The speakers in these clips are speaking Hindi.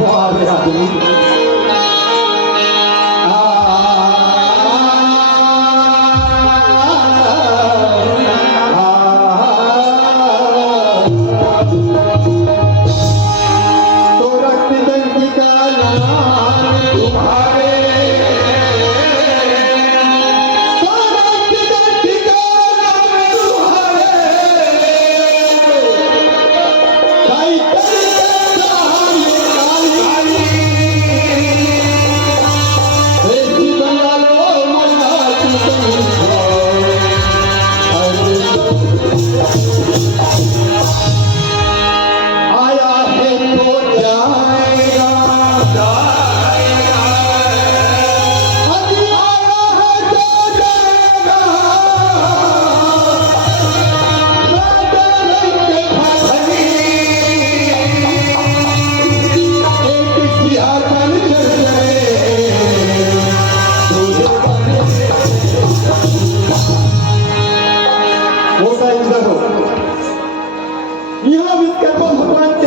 वाले आदमी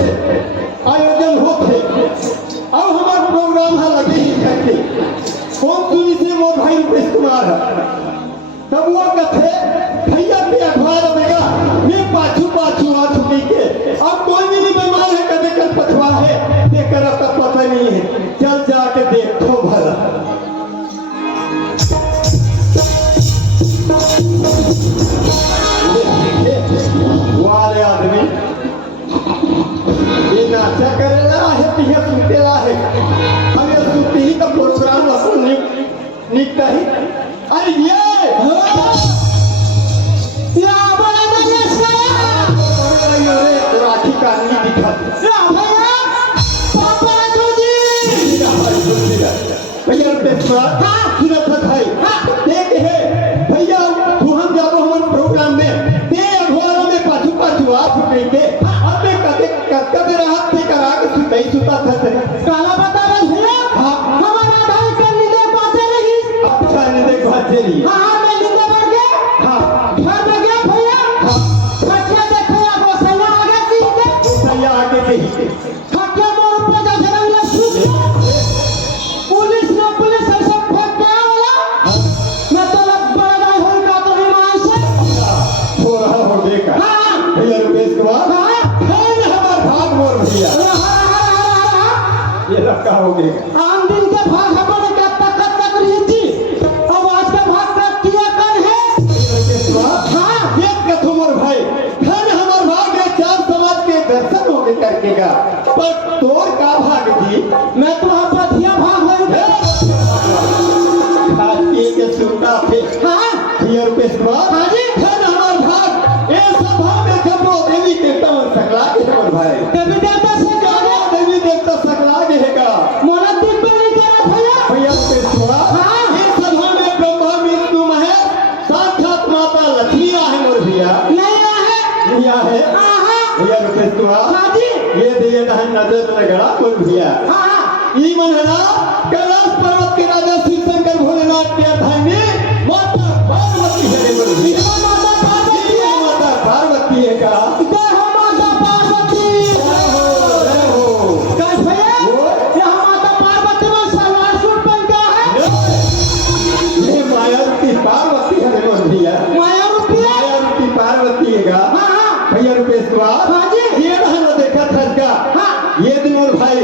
आयोजन होते अब हमारे प्रोग्राम है लगे ही करके कौन सुनी से वो भाई रुपेश कुमार है तब वो कथे भैया पे अखबार देगा मैं पाछू पाछू आ चुकी के अब कोई भी नहीं बीमार है कदे कर पछवा है ये कर तक पता नहीं है चल जाके देखो भला वाले आदमी ये नाचा करेला है तिहे सुतेला है हम ये सुती ही तो प्रोग्राम असल निकता ही अरे ये बड़ा राखी कहानी दिखा भैया देख है भैया तू हम जाबो हमारे प्रोग्राम में दे अखबारों में पाछू पाछू आ छुटे के अब मैं कदे राहत से करा के सुतई सुता था काला बता रहा भैया हमारा आधार कार्ड नहीं दे पाते नहीं अच्छा नहीं देख पाते नहीं हां मैं नींद भर के हां घर में गया भैया खटिया देखो आप सैया आगे सीधे सैया आगे कहीं खटिया मोर ऊपर जा जरा लग पुलिस ने पुलिस सब फेंक गया वाला मैं तो लग बड़ा हो का तो नहीं मार से हो रहा हो देखा हां भैया रुपेश कुमार ये रखा हो गया आम दिन के भाग अपन का तक रही थी अब आज का भाग तक किया कौन है हां देख के तुमर भाई फिर हमर भाग है चार समाज के दर्शन होके करके का पर तोर का भाग थी मैं तो वहां पथिया भाग होई थे खाती के सुनता थे हां ये रुपेश कुमार हां जी फिर हमर भाग ए सभा में कबो देवी देवता सकला के हमर भाई देवी देवता से देवी देवता सकला के है मोला दिन को नहीं करा भैया रुपेश कुमार हां इस सभा में ब्रह्मा विष्णु महेश साक्षात माता लक्ष्मी आहे मोर भैया नहीं आहे भैया रुपेश कुमार हां जी ये दिए नजर लगड़ा मोर भैया हां ई मनहरा कैलाश पर्वत के राजा शिव शंकर भोलेनाथ के अधाई में माता पार्वती है मोर भैया माता पार्वती है का माता पार्वती पार्वती है मायावती पार्वती है का भैया रुपेश कुमार हां जी ये रहना देखा था का हां ये दिन मोर भाई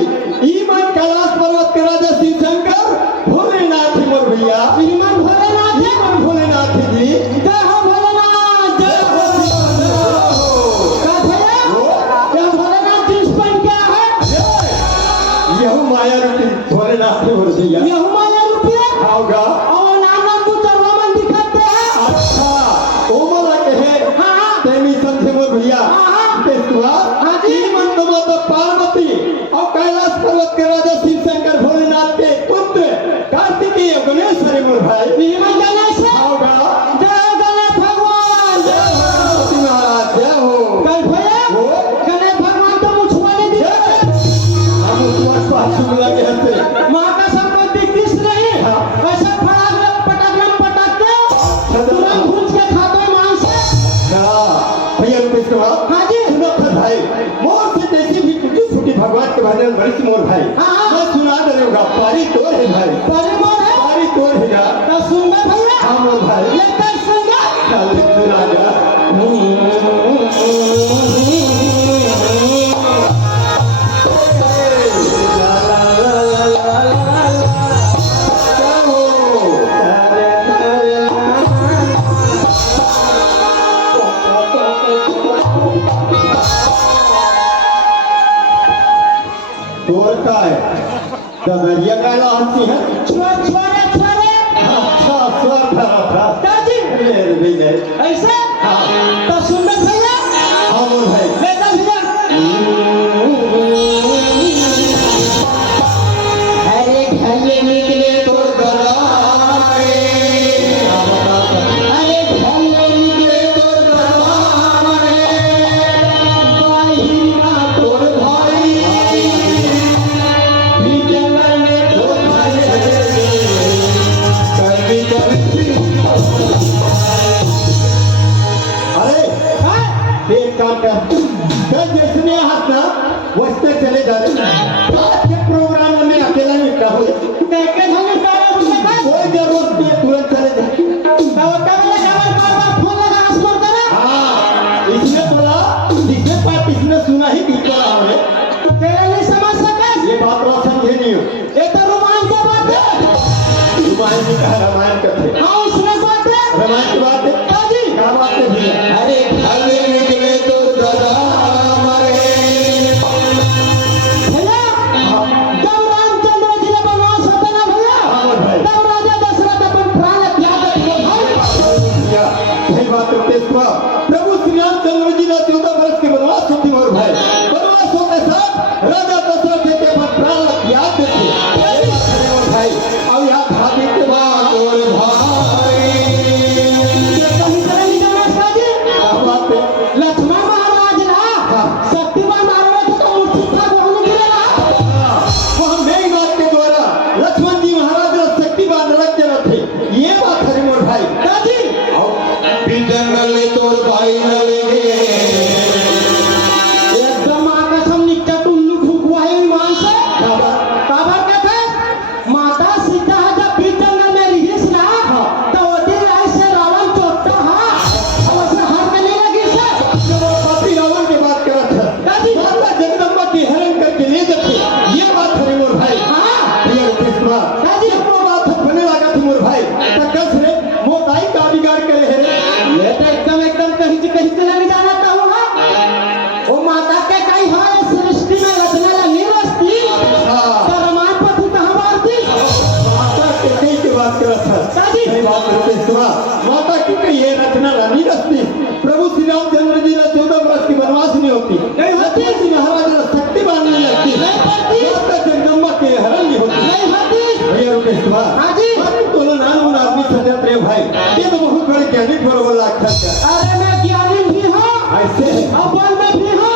ई मन कैलाश पर्वत के राजा शिव शंकर भोलेनाथ मोर भैया ई मन भोलेनाथ जी जय हो भोलेनाथ जय हो का भैया ये भोलेनाथ जी स्पन क्या है ये मायावती भोलेनाथ मोर भैया ये मायावती आओगा भैया रुपेश कुमार हां जी मन तो पार्वती और कैलाश पर्वत के तोड़ है भाई, पानी मोर है पानी तोड़ है जा। तो सुन में भैया हाँ मोर भाई, लेकर सुन चल सुना जा। तोड़ का है दबरिया का हंसी है। छोरे अच्छा स्वर भरा था दादी मेरे भी नहीं। ऐसे हाँ तो सुन में भैया हाँ मोर भाई, लेकर भैया अरे घाये निकले तो दरबारे अरे घाये निकले तो दरबारे बाहिरा तोर भाई भी जंगल में तो भाई कभी कभी अरे एक काम कर, कल जिसने हंसना वैसे चले जा रहे। आज के प्रोग्राम में अकेला निपटा हो, देखे हमें तारा उसके पास कोई जरूरत नहीं है, तुरंत चले जा। तो कब लगा बार फोन लगा आसमान करा हाँ इसने बोला, जिसने बात इसने सुना ही की बोला हमने। तेरे नहीं समझ सका ये बात आप समझे नहीं हो। ये तो रोमांच की बात है रामायण में कहा, रामायण का थे, हाँ उसमें बात है रामायण की बात है। दादी क्या बात है भैया? अरे घाये निकले तो दरबारे भैया जब रामचंद्र जी ने वनवास होता ना भैया हाँ भाई, तब राजा दशरथ अपन प्राण त्याग दिए भाई भैया सही बात करते इसको। प्रभु श्री रामचंद्र जी ने 14 वर्ष के वनवास होती और भाई वनवास होते साथ राजा दशरथ के अपन प्राण त्याग देते और भाई। अब यहाँ भाभी के बाद और भाई ये कहीं चले नहीं जाना दादी क्या बात है? लक्ष्मण महाराज ना शक्तिमान महाराज तो मूर्ति था वो गिरा वो हम मेघनाथ के द्वारा लक्ष्मण जी महाराज ने शक्तिमान रख के रखे, ये बात है मोर भाई। दादी जंगल में तोर भाई न लेंगे एकदम आकाशम नीचे टुल्लू फुकवा है विमान से क्या बात? काबर कहते माता सीता जब बीच जंगल में रही ना तो ओटी राय से रावण चोटता हा और उसे हार में नहीं लगी से जब वो पति रावण की बात कर रहा था, दादी माता जगदम्बा की हरण करके ले जाते, ये बात है मोर भाई। हाँ ये कृष्णा दादी वो बात होने लगा थी मोर भाई, तो कस रे मोताई का बिगाड़ करे है रे। ये तो एकदम कहीं चला नहीं जाना था वो माता के कहीं है इस सृष्टि में रचने लगी रस्ती हाँ तो रमान पति कहाँ मारती माता के कई की बात कर रहा था। दादी सही बात है कृष्णा, माता की कई ये रचना रानी रचती। प्रभु श्री रामचंद्र जी ने 14 वर्ष की वनवास नहीं होती, नहीं होती। लक्ष्मण जी महाराज ने शक्ति बांधने लगती, नहीं पड़ती माता जगदम्बा के हरण नहीं होती। नहीं होती भैया कृष्णा हाँ जी तो नान आदमी सजत रे भाई, ये तो बहुत बड़े ज्ञानी बरोबर लगता है। अरे मैं ज्ञानी भी हूँ ऐसे और बल में भी हूँ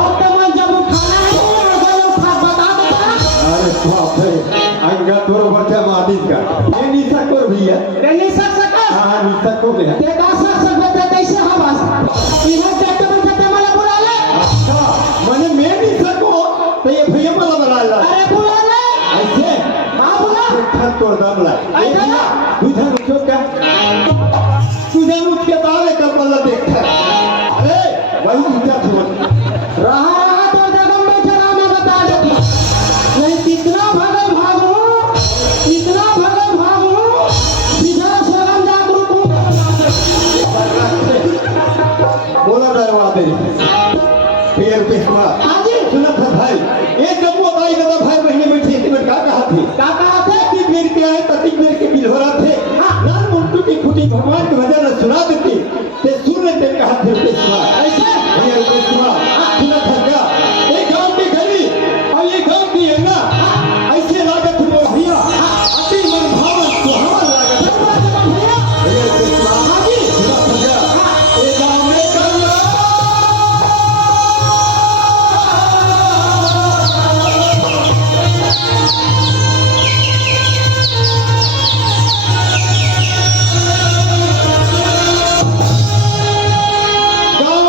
और तुम्हें जब उठाना है अगर उठा बता देता अरे बाप रे, अंगा तोरो बच्चा मादिस का ये निशा को भैया। ते नहीं सक सका हाँ निशा को गया। ते का सक ते कैसे हवास इधर चट्टे में चट्टे मला बुला ले अच्छा मैंने मैं निशा को तो ये भैया मला बना ला अरे बुला ले ऐसे हाँ बुला खत तोड़ दम ला ऐसा ना तुझे उठो क्या, तुझे उठ के दावे कर बल्ला देखता है। अरे वही ऊंचा छोड़ रहा तो जगम में चला मैं बता देता नहीं कितना भागू इधर स्वयं जागरूक हूँ बोला डरवाते फिर किस्मा हाँ जी सुना था भाई, एक जब वो भाई दादा भाई बहने बैठी थी, मैं क्या कहा थी क्या कहा थे तती मेर के आए तती मेर के बिल हो रहा थे। लाल मुंटू की फूटी भगवान की वजह न सुना देती ते सुन लेते कहा थे किस्मा ऐसे भैया किस्मा सुना था क्या एक गांव की गली और ये गांव की अंगा ऐसे लागत वो भैया अति मन भावन सुहावन लागत भैया भैया किस्मा हाँ जी सुना था क्या एक गांव में गंगा गाँव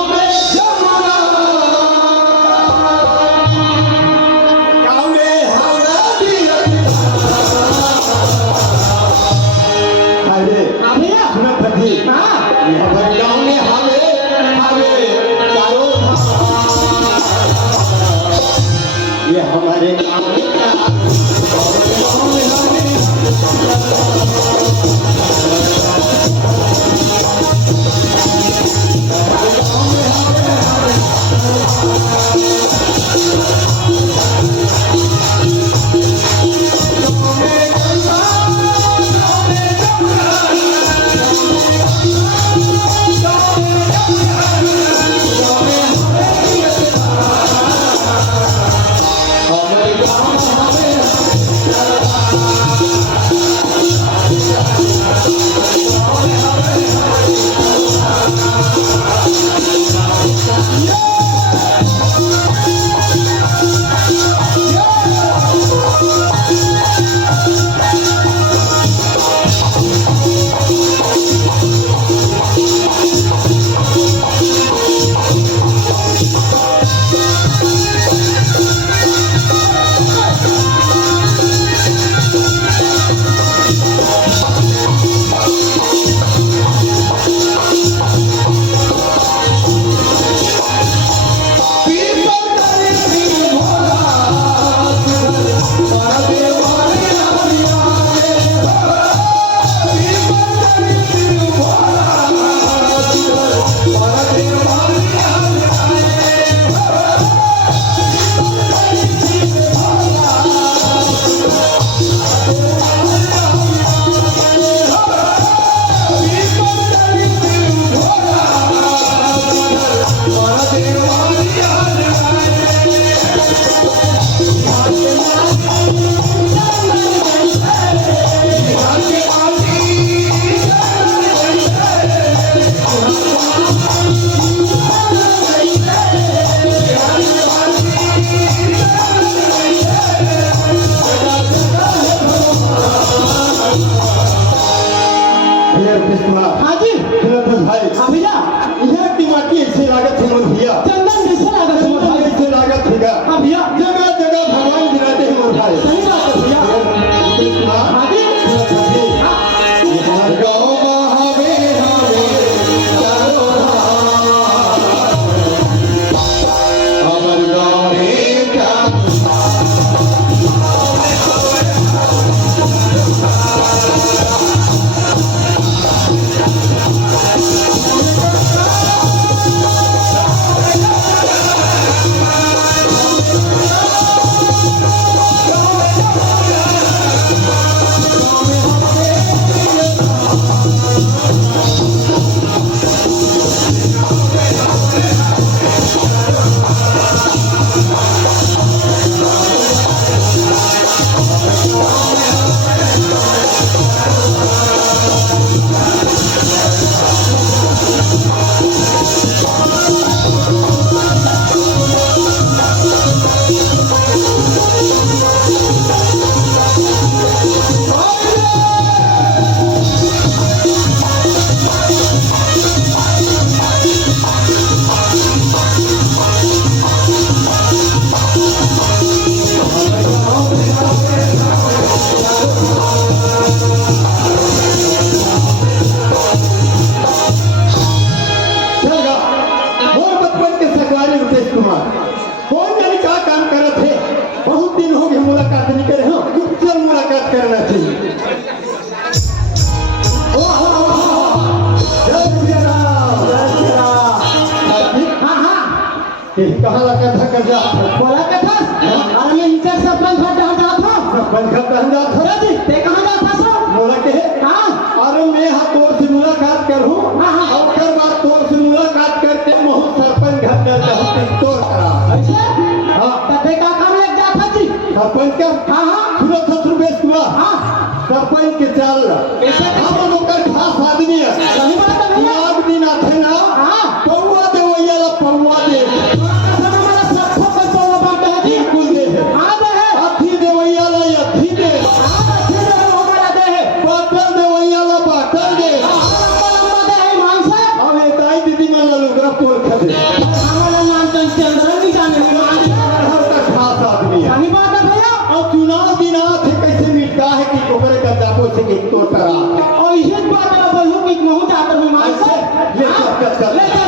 ये हमारे गाँव हाँ जी भाई हाँ भैया यह की माटी ऐसे लागत है मोर भैया चंदन जैसे लागत है मोर भाई ऐसे लागत है हाँ भैया जगह जगह भगवान गिराते हैं मोर भाई सही बात है भैया हाँ जी हर गाँव महावे हमार गाँव में क्या कौन जाने क्या काम कर रहे थे बहुत दिन हो गए मुलाकात नहीं करे हाँ चल मुलाकात करना चाहिए कहाँ लगा था कर जा बोला का था अरे मैं इनका सरपंच घर जहाँ जा था सरपंच घर कहाँ जा था जी ते कहाँ जा था सो बोला के हाँ अरे मैं हाँ तोर से मुलाकात करूँ और फिर बात तोर से मुलाकात करते बहुत सरपंच घर जा जाते तोर करा ऐसे हाँ तबे का काम लग जा था जी सरपंच का हाँ हाँ सुनो ससुर बेस हुआ हाँ सरपंच के चाल कैसे हम लोग का खास आदमी है सही बात है भैया आग दिन आते ना हाँ पौवा दे वही वाला पौवा दे हमारा सबको कोई पौवा बांटा है जी बिल्कुल दे है हाँ दे है अथी दे वही वाला अथी दे हाँ अच्छे दे है हमारा दे है बाटल दे वही वाला बाटल दे हमारा लंबा दे है मान से अब एक आई दीदी में ललुगरा पोल खदे हमारा नाम चंद्र नहीं जाने मान हर का खास आदमी है सही बात है भैया और चुनाव दिन आते कैसे मिटता है कि ओकरे का जापो से एक तो करा और इसी बात में बोलूं कि महू जाकर भी मान से ले चल ले चल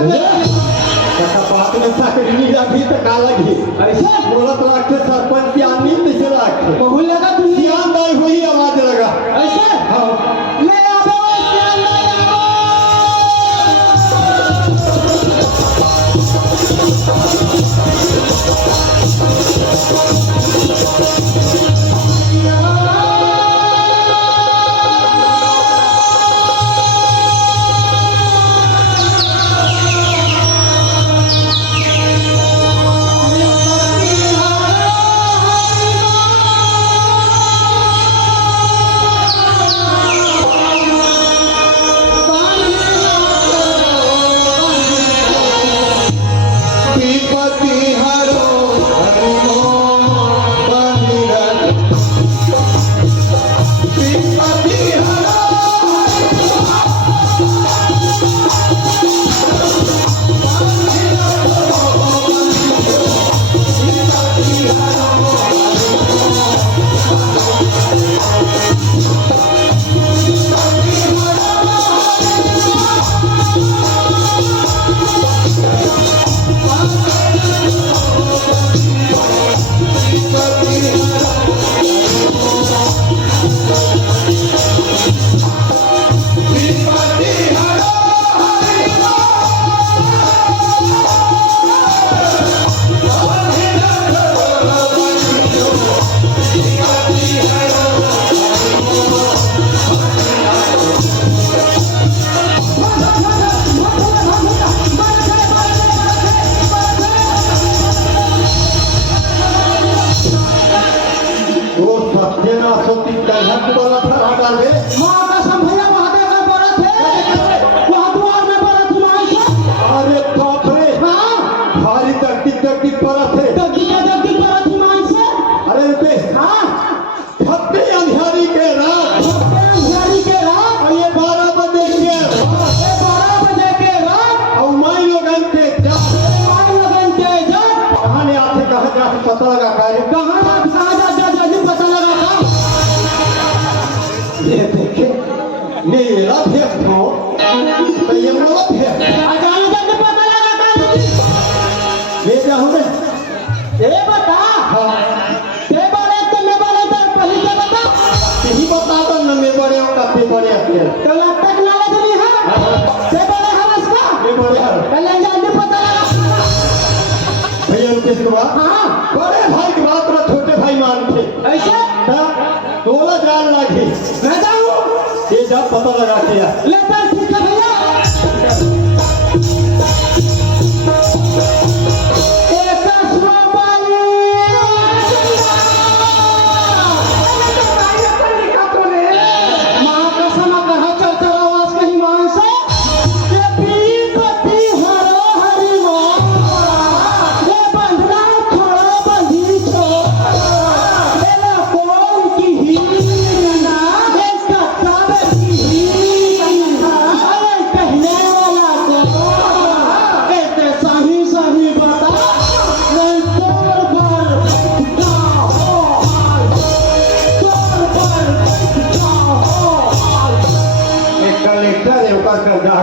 बात में साकरी रखी तो का लगी ऐसे बोलत रखे सरपंच की आदमी कैसे रखे बहु लगा दुनिया ध्यान दाई हुई आवाज लगा ऐसे हाँ ले आबो ध्यान ले पता लगा कहाँ जा पता लगा था ये देखे मेरा भेद हो तो ये मेरा भेद अचानक पता लगा था ले जाऊँ मैं ए बता हाँ ते बड़े तो मैं बड़े तो पहले से बता यही बताता न मैं बड़े हो काफी बड़े अकेले तो लगता है नाले तो नहीं है ते बड़े है इसका ये बड़े हर पहले जल्दी पता लगा भैया रुपये के बाद हाँ बड़े भाई की बात ना छोटे भाई मानते ऐसे तोला जान लागे मैं जाऊँ ये जब पता लगा के यार ले पर ठीक है भैया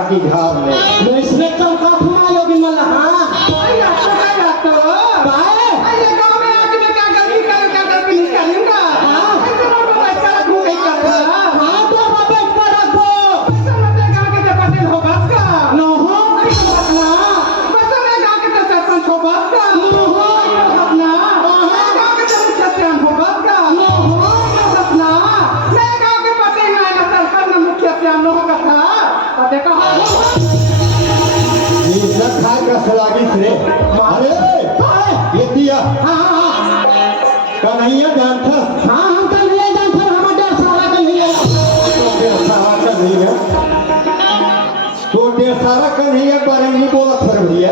की झाड़ में मैं इसमें चौका फुमा योगी मल्ला हाँ अरे ये दिया कन्हैया जानता हाँ हम कन्हैया जानता हमारा सारा कन्हैया तो ढेर सारा कन्हैया बारे में बोला फिर भैया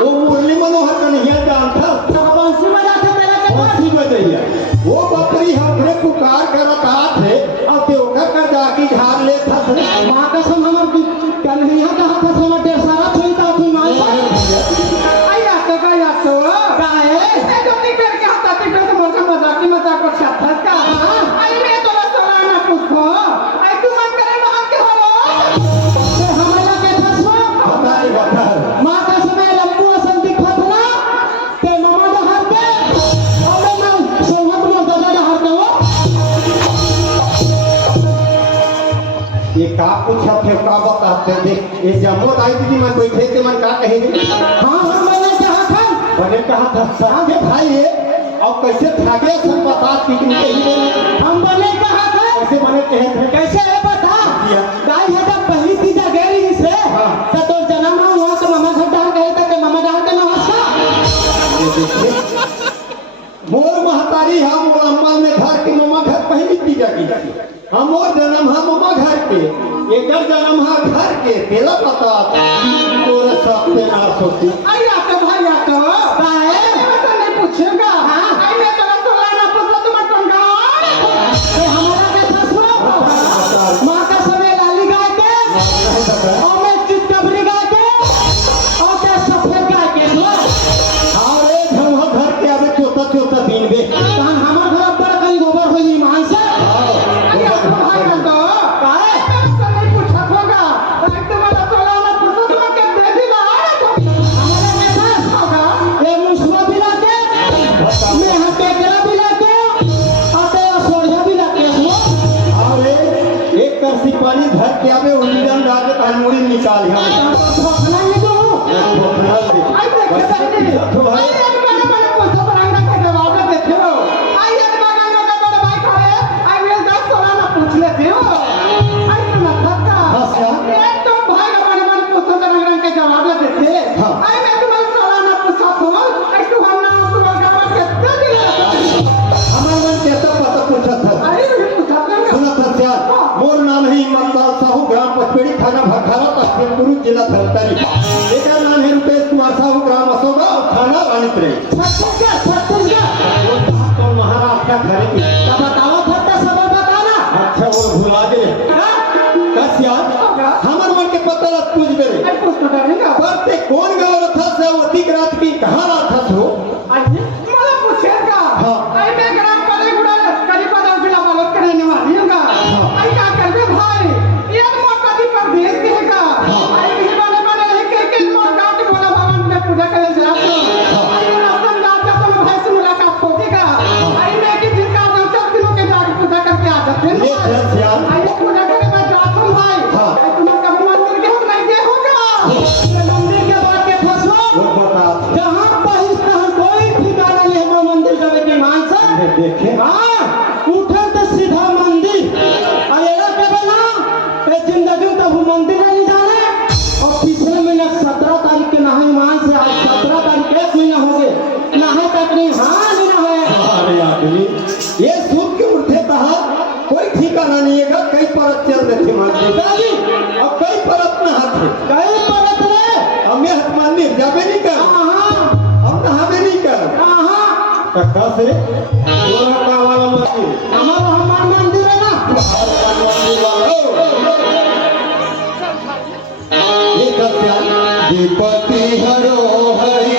वो मुरली मनोहर कन्हैया जानता बंसी बजाते मेरे बंसी बजैया वो बकरी हमने पुकार कर रखा थे और देवका कर जाके झाड़ ले था माँ का सम हम कन्हैया कहा था समा ढेर सारा छोड़ता तू माँ ये जम्मो आई दीदी मन बैठे थे मन का कहेंगे हाँ मैंने कहा था मैंने कहा था सागे भाई ये और कैसे थागे सब बता पिकनिक ही हम बने कहा था कैसे बने कहे थे कैसे है बता गाय है जब पहली चीज गई से तो तो जन्म हो वहाँ के मामा घर डाल गए थे मामा डाल के नमस्कार मोर महतारी हम अम्मा में घर के मामा घर पहली चीज गई हम और जन्म हम मामा घर के एकर जन्म है घर के तेला पता तोरे सब पे ना सोची आई आके भाई आके काहे तो नहीं पूछेगा हां आई मैं तो सोला ना पूछला तुम टंगा ए हमारा के फसलो मां का समय लाली गाय के और मैं चितकबरी गाय के और क्या सफेद गाय के अरे हम घर के अबे चौथा चौथा दिन बे कान हमार घर पर कहीं गोबर होई ईमान से आई आके भाई आके काहे तो नहीं पूछा होगा एक तो वाला सोला ना पूछो तुम के दे दिला हमारा के पास होगा ये मुसवा भी लाके मैं हटे करा भी लाके आते सोढ़ा भी लाके अरे एक करसी पानी धर के आवे उंगलियां डाल के कान मुड़ी निकाल हम ठोकना नहीं दो आई देखे साइड तो भाई एक बड़ा बड़ा पोस्टर बनाना का जवाब देखे हो आई एक बागान का बड़ा भाई खड़े आई वे 10 सोला ना पूछ लेते हो आई तो ना थका एक तो भाई का बड़ा बड़ा पोस्टर बनाना के जवाब देते आई मैं तुम्हारे सोला ना पूछा तो आई तू हम ना तो गावा कितना दिला हमार मन के तो पता पूछा था अरे भी पूछा था सुना था क्या मोर नाम है ईमानदार साहू ग्राम पचपेड़ी थाना भखारा तहसील जिला धमतरी एकर नाम है रुपेश कुमार साहू ग्राम असोगा थाना रानीपुर छत्तीसगढ़ तो महाराष्ट्र घरे की तब बताओ फटा सब बताना अच्छा वो भुला गए कसिया हमर मन के पता रह पूछ गए आई पोस्टर डालेगा पर ते कौन गाँव था से अधिक रात की कहाँ रहा था हो आई मला पूछेगा हाँ। आई मैं ग्राम कले गुड़ा करीब 10 जिला बालक करने वाली हूँगा आई क्या कर दे भाई ये मौका दी पर भेज देगा आई भी बने बने रह के मौका के बोला भगवान में पूजा करे जरा तो आई रास्ता जाता तो भाई से मुलाकात होगी आई मैं कि जिनका 10 दिनों के बाद पूजा करके आ जाते हैं ये कसिया आई पूजा करने में जाता हूँ भाई हाँ। आई तुम्हारा मंदिर के हम नहीं गए होगा मंदिर के बाद के फसलो वो बता जहाँ पहुँचते हैं कोई ठिकाना नहीं है मंदिर का बेटे मान से देखे हाँ उठे तो सीधा मंदिर अरे के बना ये जिंदगी तो वो मंदिर नहीं जाने और पिछले महीने 17 तारीख के नहाई मान से आज 17 तारीख 1 महीना हो गए नहाए तक नहीं हाँ नहीं नहाए अरे आदमी ये सूत के उठे कहा कोई ठिकाना नहीं है कई परत चल रहे थे मार्केट दादी अब कई परत न हाथे कहीं परत रे हमें हथ मंदिर जाबे नहीं कर हाँ हम नहाबे नहीं कर हाँ कक्का से पूरा का वाला मंदिर हमारा मंदिर है ना ये कत्या दीपति हरो हरि